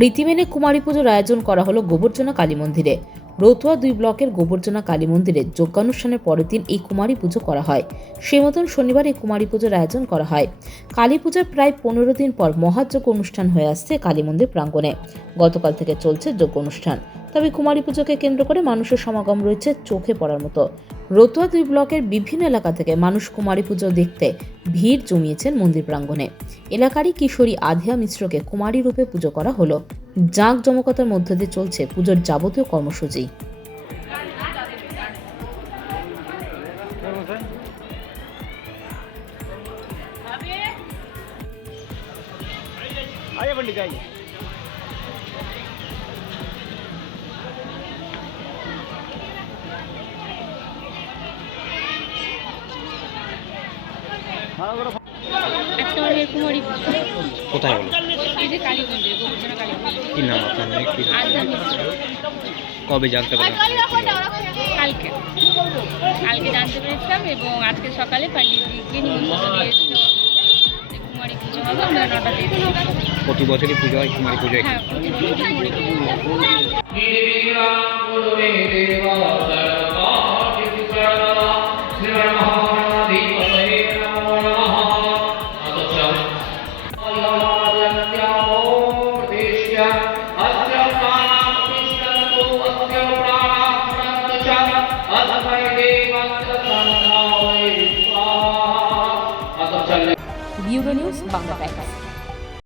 রীতি মেনে কুমারী পুজোর আয়োজন করা হলো গোবর্জনা কালী মন্দিরে। রতুয়া 2 ব্লকের গোবর্জনা কালী মন্দিরে যজ্ঞানুষ্ঠানের পরের দিন এই কুমারী পুজো করা হয়। সেই মতন শনিবার এই কুমারী পুজোর আয়োজন করা হয়। কালী পূজার প্রায় 15 দিন পর মহাযজ্ঞ অনুষ্ঠান হয়ে আসছে কালী মন্দির প্রাঙ্গণে। গতকাল থেকে চলছে যজ্ঞ অনুষ্ঠান। তবে কুমারী পুজোকে কেন্দ্র করে মানুষের সমাগম রয়েছে চোখে পড়ার মতো। রতুয়া 2 ব্লকের বিভিন্ন এলাকা থেকে মানুষ কুমারী পুজো দেখতে ভিড় জমিয়েছেন মন্দির প্রাঙ্গণে। এলাকারই কিশোরী আধিয়া মিশ্রকে কুমারী রূপে পুজো করা হলো। জাঁকজমকতার মধ্য দিয়ে চলছে পুজোর যাবতীয় কর্মসূচি। আজকে আমাদের কুমারী পুজো। কোথায় হলো? এই যে কালী মন্দির, গোবর্জনা কালী মন্দির। কি নাম আপনার মেয়ে? কি আদ্যা মিশ্র। কবে জানতে পারলেন? কালকে জানতে পেরেছিলাম এবং আজকে সকালে পণ্ডিতজিকে নিমন্ত্রণ দিয়েছিল যে কুমারী পুজো হবে, আমরা 9টা থেকে। প্রতি বছরই পুজো হয় কুমারী পুজো? হ্যাঁ, প্রতি বছর কুমারী পুজো হয়। Bureau news Bangla Times.